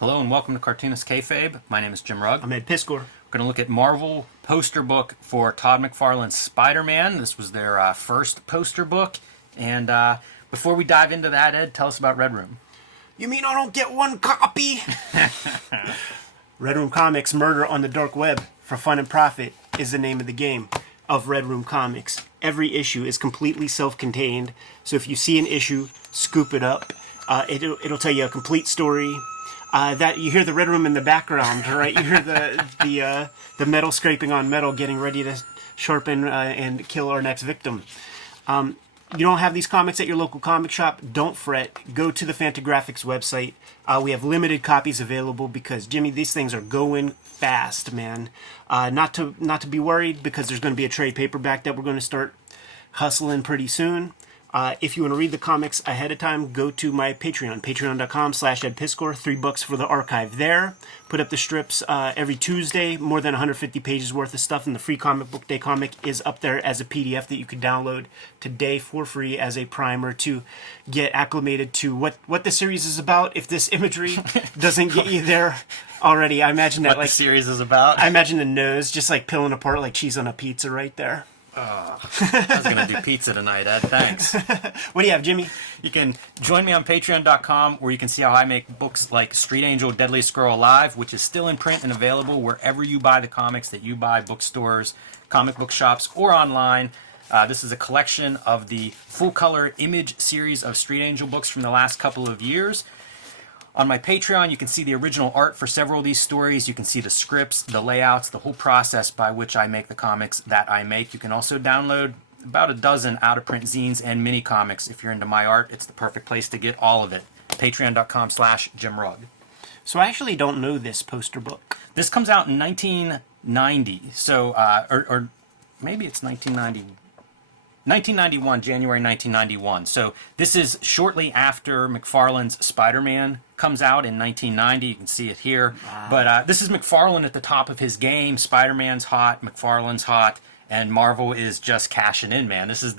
Hello and welcome to Cartoonist Kayfabe. My name is Jim Rugg. I'm Ed Piscor. We're going to look at Marvel poster book for Todd McFarlane's Spider-Man. This was their first poster book. And before we dive into that, Ed, tell us about Red Room. You mean I don't get one copy? Red Room Comics Murder on the Dark Web for Fun and Profit is the name of the game of Red Room Comics. Every issue is completely self-contained, so if you see an issue, scoop it up. It'll tell you a complete story. That you hear the Red Room in the background, right? You hear the metal scraping on metal, getting ready to sharpen and kill our next victim. You don't have these comics at your local comic shop? Don't fret. Go to the Fantagraphics website. We have limited copies available because, Jimmy, these things are going fast, man. Not to be worried because there's going to be a trade paperback that we're going to start hustling pretty soon. If you want to read the comics ahead of time, go to my Patreon, patreon.com/EdPiscor, $3 for the archive there. Put up the strips every Tuesday, more than 150 pages worth of stuff, and the free Comic Book Day comic is up there as a PDF that you could download today for free as a primer to get acclimated to what the series is about. If this imagery doesn't get you there already, I imagine that What the series is about? I imagine the nose just like peeling apart like cheese on a pizza right there. I was going to do pizza tonight, Ed. Thanks. What do you have, Jimmy? You can join me on patreon.com where you can see how I make books like Street Angel, Deadliest Girl Alive, which is still in print and available wherever you buy the comics that you buy, bookstores, comic book shops, or online. This is a collection of the full-color image series of Street Angel books from the last couple of years. On my Patreon, you can see the original art for several of these stories. You can see the scripts, the layouts, the whole process by which I make the comics that I make. You can also download about a dozen out-of-print zines and mini-comics. If you're into my art, it's the perfect place to get all of it. Patreon.com/JimRugg. So I actually don't know this poster book. This comes out in 1990, so, or maybe it's 1991, January 1991. So this is shortly after McFarlane's Spider-Man comes out in 1990. You can see it here. But this is McFarlane at the top of his game. Spider-Man's hot, McFarlane's hot, and Marvel is just cashing in, man. This is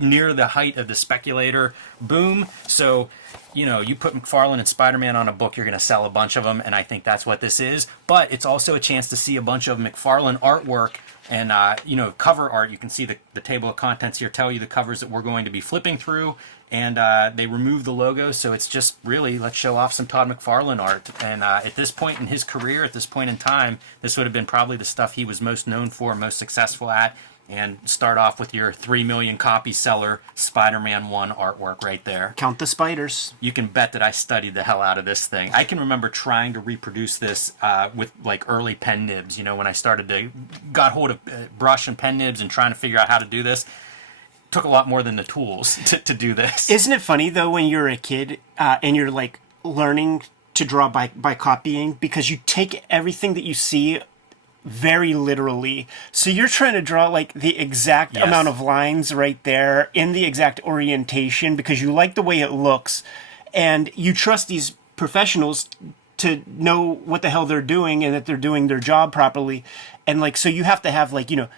near the height of the speculator boom. So, you know, you put McFarlane and Spider-Man on a book, you're going to sell a bunch of them, and I think that's what this is. But it's also a chance to see a bunch of McFarlane artwork and, you know, cover art. You can see the table of contents here tell you the covers that we're going to be flipping through. And they remove the logo, so it's just really, let's show off some Todd McFarlane art. And at this point in his career, at this point in time, this would have been probably the stuff he was most known for, most successful at. And start off with your 3 million copy seller Spider-Man 1 artwork right there. Count the spiders. You can bet that I studied the hell out of this thing. I can remember trying to reproduce this with like early pen nibs, you know, when I got hold of brush and pen nibs and trying to figure out how to do this. Took a lot more than the tools to do this. Isn't it funny, though, when you're a kid and you're like learning to draw by copying, because you take everything that you see very literally. So you're trying to draw like the exact amount of lines right there in the exact orientation because you like the way it looks and you trust these professionals to know what the hell they're doing and that they're doing their job properly. And like, so you have to have like, you know,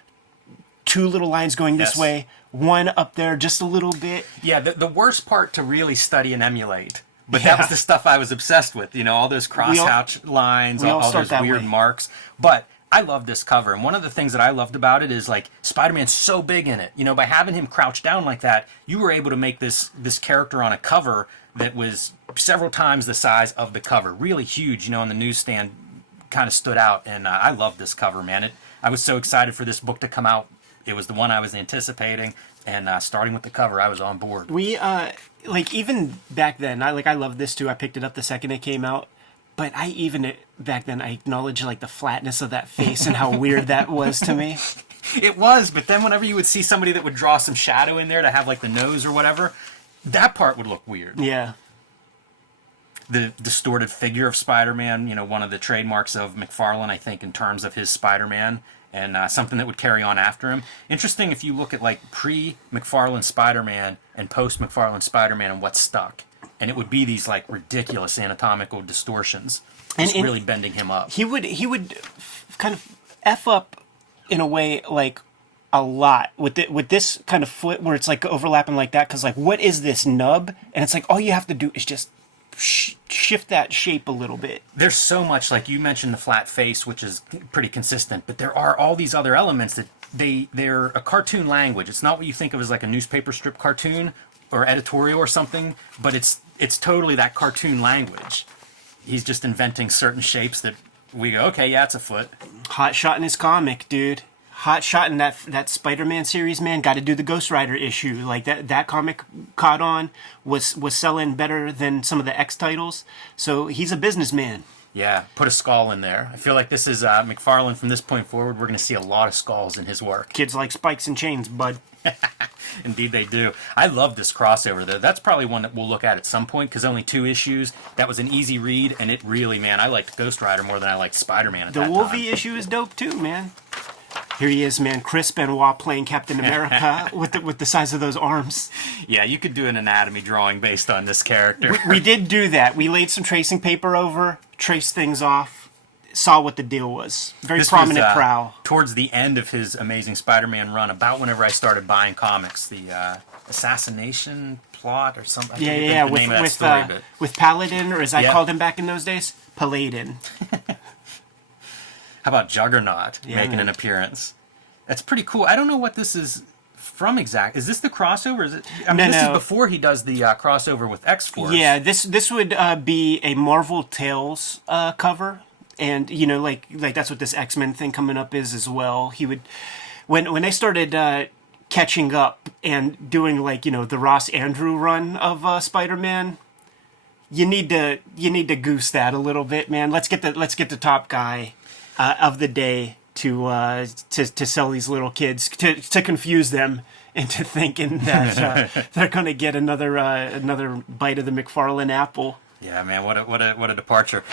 2 little lines going this way, 1 up there just a little bit. Yeah, the worst part to really study and emulate. But that was the stuff I was obsessed with, you know, all those crosshatch lines, all those weird marks. But I love this cover, and one of the things that I loved about it is, like, Spider-Man's so big in it. You know, by having him crouch down like that, you were able to make this character on a cover that was several times the size of the cover. Really huge, you know, on the newsstand, kind of stood out, and I love this cover, man. I was so excited for this book to come out. It was the one I was anticipating, and starting with the cover, I was on board. We, like, even back then, I love this too. I picked it up the second it came out. But back then, I acknowledged, like, the flatness of that face and how weird that was to me. It was, but then whenever you would see somebody that would draw some shadow in there to have, like, the nose or whatever, that part would look weird. Yeah. The distorted figure of Spider-Man, you know, one of the trademarks of McFarlane, I think, in terms of his Spider-Man, and something that would carry on after him. Interesting if you look at, like, pre-McFarlane Spider-Man and post-McFarlane Spider-Man and what's stuck. And it would be these like ridiculous anatomical distortions, and really bending him up. He would kind of F up in a way like a lot with this kind of foot where it's like overlapping like that. Because like, what is this nub? And it's like all you have to do is just shift that shape a little bit. There's so much, like you mentioned the flat face, which is pretty consistent, but there are all these other elements that they're a cartoon language. It's not what you think of as like a newspaper strip cartoon or editorial or something, but it's totally that cartoon language. He's just inventing certain shapes that we go, okay, yeah, it's a foot. Hot shot in his comic, dude. Hot shot in that Spider-Man series, man. Got to do the Ghost Rider issue. Like that comic caught on, was selling better than some of the X titles. So he's a businessman. Yeah, put a skull in there. I feel like this is McFarlane from this point forward. We're going to see a lot of skulls in his work. Kids like spikes and chains, bud. Indeed they do. I love this crossover, though. That's probably one that we'll look at some point, because only 2 issues. That was an easy read, and it really, man, I liked Ghost Rider more than I liked Spider-Man at that time. The Wolvie issue is dope, too, man. Here he is, man. Chris Benoit playing Captain America with the size of those arms. Yeah, you could do an anatomy drawing based on this character. We did do that. We laid some tracing paper over, traced things off, saw what the deal was. Very prominent prow. Towards the end of his Amazing Spider-Man run, about whenever I started buying comics, the assassination plot or something. Yeah, with Paladin, or as I called him back in those days, Paladin. How about Juggernaut making an appearance? That's pretty cool. I don't know what this is from exact. Is this the crossover? Is it? I mean, this is before he does the crossover with X-Force. Yeah, this would be a Marvel Tales cover, and like that's what this X-Men thing coming up is as well. He would when they started catching up and doing the Ross Andrew run of Spider-Man. You need to goose that a little bit, man. Let's get the top guy of the day to sell these little kids, to confuse them into thinking that they're going to get another bite of the McFarlane apple. Yeah, man, what a departure.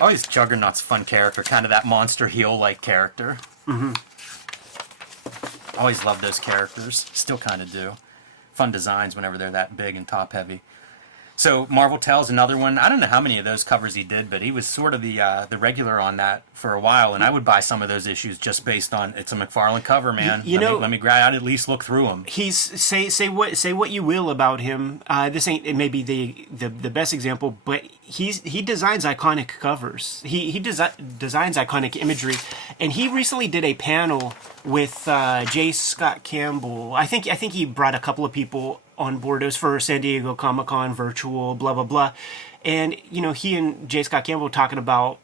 Always Juggernaut's a fun character, kind of that monster heel like character. Mm-hmm. Always love those characters, still kind of do. Fun designs whenever they're that big and top heavy. So Marvel Tales, another one. I don't know how many of those covers he did, but he was sort of the regular on that for a while, and I would buy some of those issues just based on it's a McFarlane cover, man. Let me grab. I'd at least look through them. He's say what you will about him. This ain't maybe the best example, but he designs iconic covers. He designs iconic imagery, and he recently did a panel with J. Scott Campbell. I think he brought a couple of people on board. It was for San Diego Comic-Con virtual, blah, blah, blah. And, he and J. Scott Campbell were talking about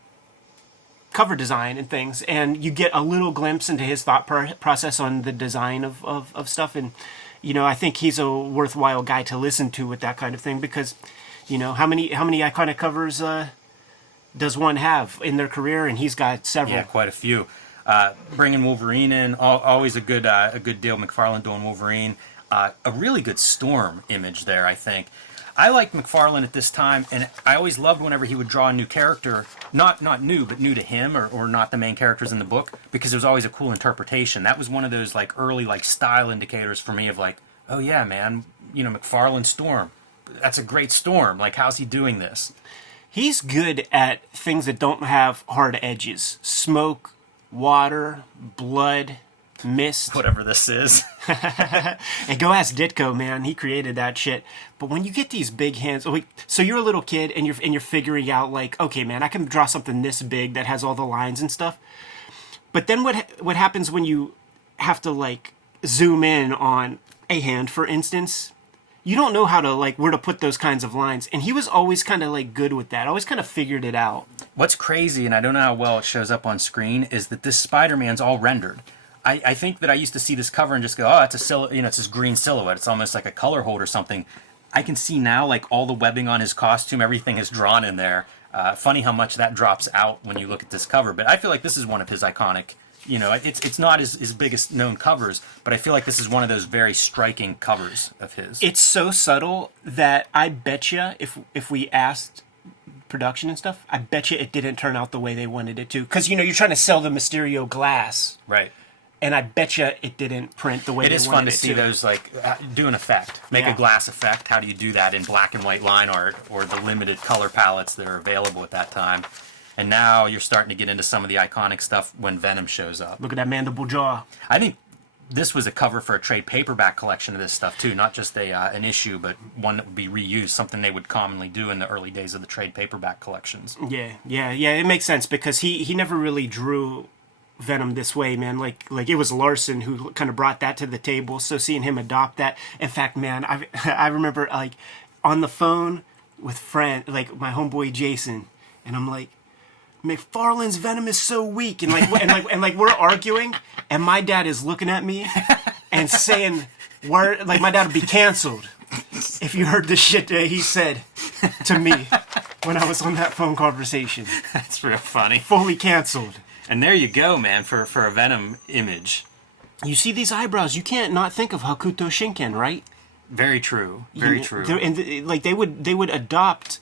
cover design and things. And you get a little glimpse into his thought process on the design of stuff. And, I think he's a worthwhile guy to listen to with that kind of thing because, how many iconic covers does one have in their career? And he's got several. Yeah, quite a few. Bringing Wolverine in, always a good deal. McFarlane doing Wolverine. A really good Storm image there, I think. I like McFarlane at this time, and I always loved whenever he would draw a new character, not new, but new to him, or not the main characters in the book, because it was always a cool interpretation. That was one of those early style indicators for me of oh yeah, man, McFarlane Storm. That's a great Storm. How's he doing this? He's good at things that don't have hard edges. Smoke, water, blood, mist, whatever this is. And go ask Ditko, man. He created that shit. But when you get these big hands, so you're a little kid and you're figuring out okay, man, I can draw something this big that has all the lines and stuff. But then what happens when you have to zoom in on a hand, for instance? You don't know how to where to put those kinds of lines, and he was always kind of good with that. Always kind of figured it out. What's crazy, and I don't know how well it shows up on screen, is that this Spider-Man's all rendered. I think that I used to see this cover and just go, oh, it's it's this green silhouette. It's almost like a color hold or something. I can see now, all the webbing on his costume, everything is drawn in there. Funny how much that drops out when you look at this cover. But I feel like this is one of his iconic, it's not his biggest known covers, but I feel like this is one of those very striking covers of his. It's so subtle that I bet you if we asked production and stuff, I bet you it didn't turn out the way they wanted it to. Because, you're trying to sell the Mysterio glass. Right. And I bet you it didn't print the way they wanted it to. It is fun to see those, do an effect. Make a glass effect. How do you do that in black and white line art or the limited color palettes that are available at that time? And now you're starting to get into some of the iconic stuff when Venom shows up. Look at that mandible jaw. I think this was a cover for a trade paperback collection of this stuff too, not just an issue, but one that would be reused, something they would commonly do in the early days of the trade paperback collections. Yeah. It makes sense because he never really drew Venom this way, man. Like it was Larson who kind of brought that to the table. So seeing him adopt that, in fact, man, I remember like on the phone with like my homeboy Jason, and I'm like, McFarlane's Venom is so weak, and like we're arguing, and my dad is looking at me and saying, like my dad would be canceled if you heard the shit that he said to me when I was on that phone conversation. That's real funny. Fully canceled. And there you go, man, for a Venom image. You see these eyebrows, you can't not think of Hakuto Shinken, right? Very true. Very true. Like they would adopt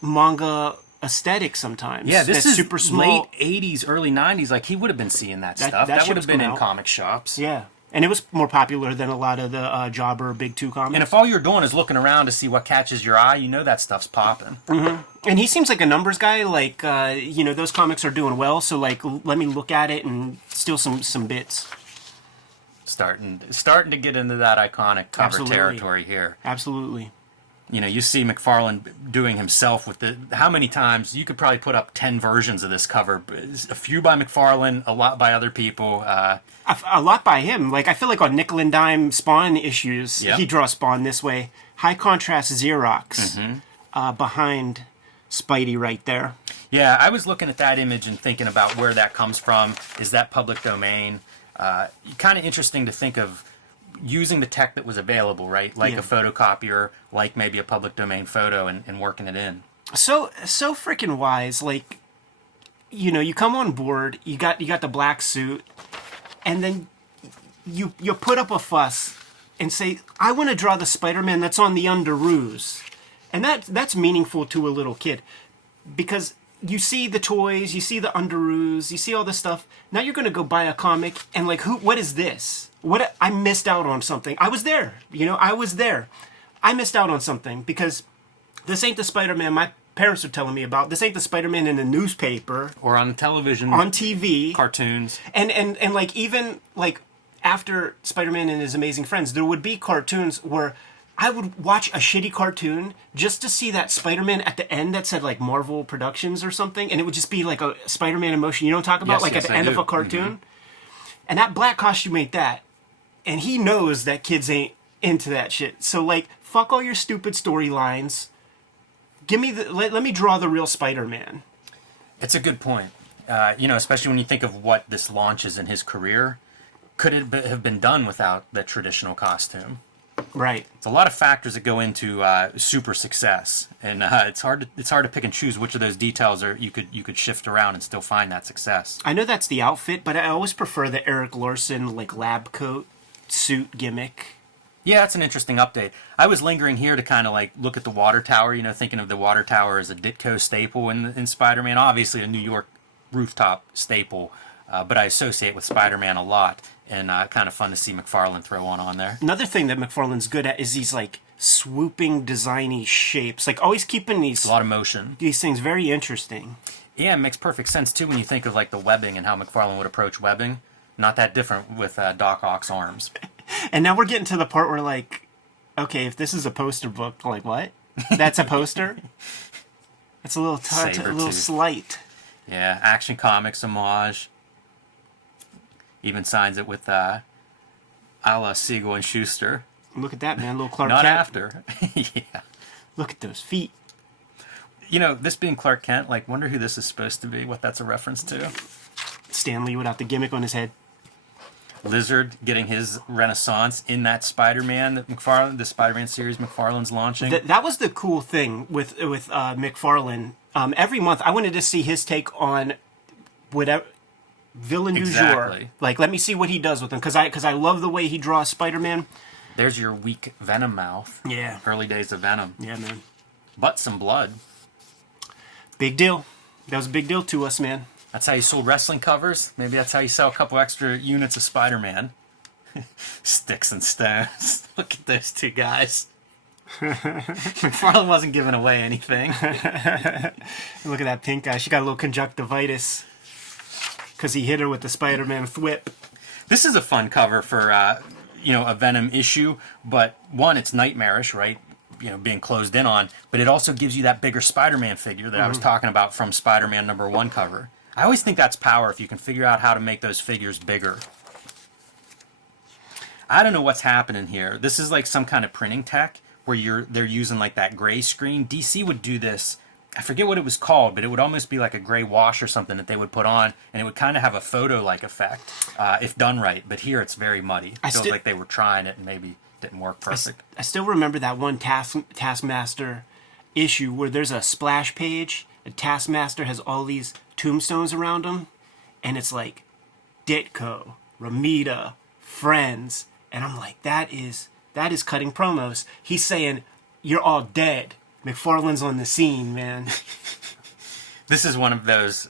manga aesthetic sometimes. Yeah, this is super small. late 80s, early 90s. Like, he would have been seeing that stuff. That would have been in comic shops. Yeah. And it was more popular than a lot of the Jobber Big Two comics. And if all you're doing is looking around to see what catches your eye, you know that stuff's popping. Mm-hmm. And he seems like a numbers guy. Like, those comics are doing well, so, like, let me look at it and steal some bits. Starting to get into that iconic cover territory here. Absolutely. You see McFarlane doing himself with how many times, you could probably put up 10 versions of this cover. A few by McFarlane, a lot by other people. A lot by him. Like, I feel like on nickel and dime Spawn issues, he draws Spawn this way. High contrast Xerox behind Spidey right there. Yeah, I was looking at that image and thinking about where that comes from. Is that public domain? Kind of interesting to think of using the tech that was available, right? Like a photocopier, like maybe a public domain photo, and working it in. So freaking wise. Like, you come on board, you got the black suit, and then you put up a fuss and say, I want to draw the Spider-Man that's on the Underoos. And that's meaningful to a little kid. Because you see the toys, you see the Underoos, you see all this stuff. Now you're going to go buy a comic, and like, what is this? I missed out on something. I was there. I was there. I missed out on something because this ain't the Spider-Man my parents are telling me about. This ain't the Spider-Man in the newspaper. Or on television. On TV. Cartoons. And like, even like after Spider-Man and His Amazing Friends, there would be cartoons where I would watch a shitty cartoon just to see that Spider-Man at the end that said like Marvel Productions or something. And it would just be like a Spider-Man in motion. You know what I'm talking about? At the end of a cartoon. Mm-hmm. And that black costume ain't that. And he knows that kids ain't into that shit. So, like, fuck all your stupid storylines. Give me let me draw the real Spider-Man. It's a good point. Especially when you think of what this launches in his career. Could it have been done without the traditional costume? Right. It's a lot of factors that go into super success, and it's hard to pick and choose which of those details you could shift around and still find that success. I know that's the outfit, but I always prefer the Eric Larson like lab coat suit gimmick. Yeah, that's an interesting update. I was lingering here to kind of like look at the water tower, thinking of the water tower as a Ditko staple in Spider-Man, obviously a New York rooftop staple, but I associate with Spider-Man a lot, and kind of fun to see McFarlane throw one on there. Another thing that McFarlane's good at is these like swooping designy shapes, like always keeping a lot of motion. These things very interesting. Yeah, it makes perfect sense too when you think of like the webbing and how McFarlane would approach webbing. Not that different with Doc Ock's arms. And now we're getting to the part where, like, okay, if this is a poster book, like, what? That's a poster? It's a little touch, a little slight. Yeah, Action Comics homage. Even signs it with a la Siegel and Schuster. Look at that, man, little Clark Not Kent. after. Yeah. Look at those feet. This being Clark Kent, like, wonder who this is supposed to be, what that's a reference to. Stan Lee without the gimmick on his head. Lizard getting his renaissance in that Spider-Man that the Spider-Man series McFarlane's launching. That was the cool thing with McFarlane. Every month, I wanted to see his take on whatever villain du jour. Like, let me see what he does with him, because I love the way he draws Spider-Man. There's your weak Venom mouth. Yeah. Early days of Venom. Yeah, man. But some blood. Big deal. That was a big deal to us, man. That's how you sold wrestling covers. Maybe that's how you sell a couple extra units of Spider-Man. Sticks and stones. Look at those two guys. McFarlane wasn't giving away anything. Look at that pink guy. She got a little conjunctivitis because he hit her with the Spider-Man thwip. This is a fun cover for a Venom issue, but one, it's nightmarish, right? Being closed in on, but it also gives you that bigger Spider-Man figure that I was talking about from Spider-Man #1 cover. I always think that's power if you can figure out how to make those figures bigger. I don't know what's happening here. This is like some kind of printing tech where they're using like that gray screen. DC would do this. I forget what it was called, but it would almost be like a gray wash or something that they would put on, and it would kind of have a photo-like effect if done right. But here it's very muddy. It feels like they were trying it and maybe didn't work perfect. I still remember that one Taskmaster issue where there's a splash page, and Taskmaster has all these tombstones around him, and it's like Ditko, Ramita, Friends, and I'm like, that is cutting promos. He's saying, you're all dead. McFarlane's on the scene, man. This is one of those,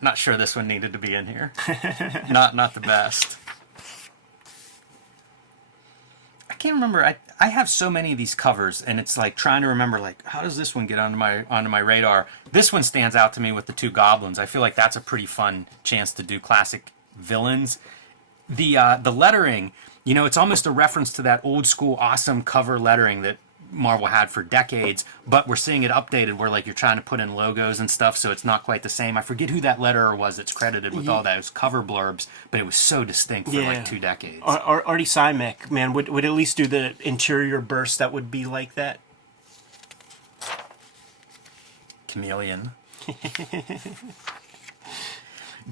not sure this one needed to be in here. Not the best. I can't remember. I have so many of these covers, and it's like trying to remember, like, how does this one get onto my radar? This one stands out to me with the two goblins. I feel like that's a pretty fun chance to do classic villains. The lettering, it's almost a reference to that old school awesome cover lettering that Marvel had for decades, but we're seeing it updated where like you're trying to put in logos and stuff, so it's not quite the same. I forget who that letterer was that's credited with all those cover blurbs, but it was so distinct for like 2 decades. Artie Simek, man, would at least do the interior burst that would be like that. Chameleon.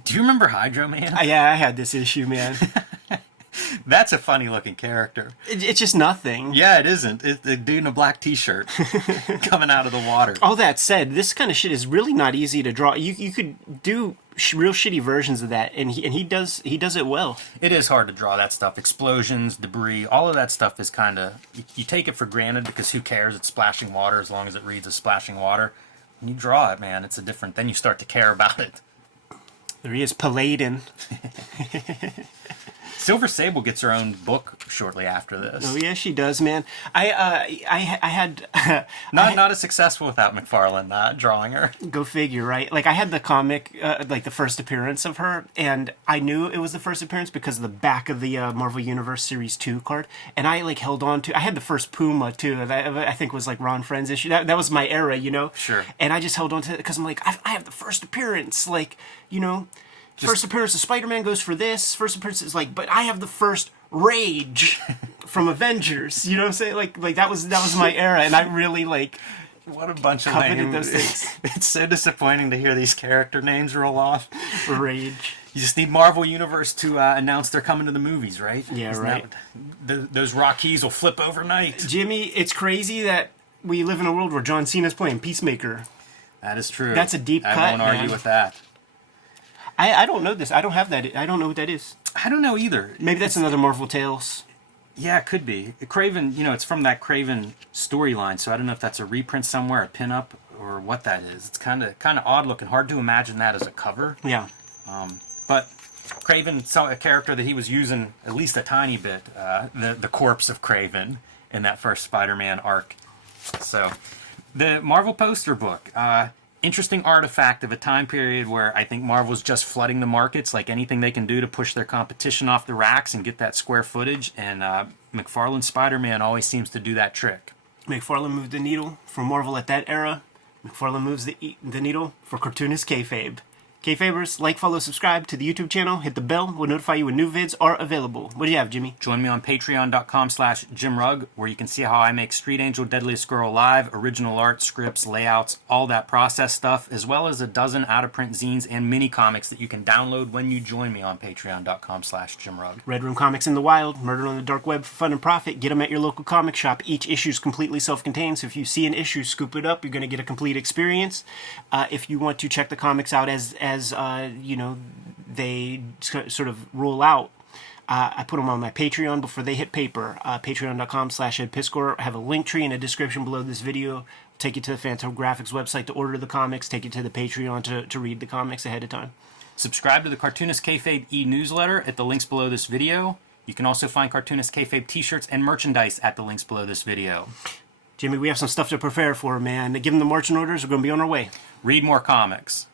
Do you remember Hydro Man? Yeah, I had this issue, man. That's a funny looking character. It's just nothing. Yeah, it isn't. It's the dude in a black t-shirt coming out of the water. All that said, this kind of shit is really not easy to draw. You could do real shitty versions of that, and he does it well. It is hard to draw that stuff. Explosions, debris, all of that stuff is kind of... You take it for granted because who cares? It's splashing water as long as it reads as splashing water. When you draw it, man, it's a different... Then you start to care about it. There he is, Paladin. Silver Sable gets her own book shortly after this. Oh yeah, she does, man. I had not as successful without McFarlane drawing her. Go figure, right? Like I had the comic, like the first appearance of her, and I knew it was the first appearance because of the back of the Marvel Universe Series 2 card, and I like held on to. I had the first Puma too. I think was like Ron Friend's issue. That was my era, Sure. And I just held on to it because I'm like, I have the first appearance, like first appearance of Spider-Man goes for this. First appearance is like, but I have the first Rage from Avengers. You know what I'm saying? Like that was my era, and I really like. What a bunch of coveted names. Those things. It's so disappointing to hear these character names roll off. Rage. You just need Marvel Universe to announce they're coming to the movies, right? Yeah, Isn't right. Those Rockies will flip overnight. Jimmy, it's crazy that we live in a world where John Cena's playing Peacemaker. That is true. That's a deep cut, I won't argue with that. I don't know this. I don't have that. I don't know what that is. I don't know either. Maybe that's another Marvel Tales. Yeah, it could be. Craven, it's from that Craven storyline, so I don't know if that's a reprint somewhere, a pinup, or what that is. It's kind of odd looking. Hard to imagine that as a cover. Yeah. But Craven saw a character that he was using at least a tiny bit, the corpse of Craven in that first Spider-Man arc. So, the Marvel poster book. Interesting artifact of a time period where I think Marvel's just flooding the markets, like anything they can do to push their competition off the racks and get that square footage, and McFarlane's Spider-Man always seems to do that trick. McFarlane moved the needle for Marvel at that era. McFarlane moves the needle for Cartoonist Kayfabe. Kayfabers, like, follow, subscribe to the YouTube channel, hit the bell, we'll notify you when new vids are available. What do you have, Jimmy? Join me on patreon.com/JimRugg, where you can see how I make Street Angel Deadliest Squirrel live, original art, scripts, layouts, all that process stuff, as well as a dozen out-of-print zines and mini comics that you can download when you join me on patreon.com/JimRugg. Red Room Comics in the Wild, Murder on the Dark Web for fun and profit. Get them at your local comic shop. Each issue is completely self-contained, so if you see an issue, scoop it up. You're going to get a complete experience. If you want to check the comics out as they sort of roll out, I put them on my Patreon before they hit paper. Patreon.com/EdPiscor. I have a link tree in the description below this video. Take you to the Phantom Graphics website to order the comics. Take you to the Patreon to read the comics ahead of time. Subscribe to the Cartoonist Kayfabe e-newsletter at the links below this video. You can also find Cartoonist Kayfabe t-shirts and merchandise at the links below this video. Jimmy, we have some stuff to prepare for, man. Give them the marching orders. We're going to be on our way. Read more comics.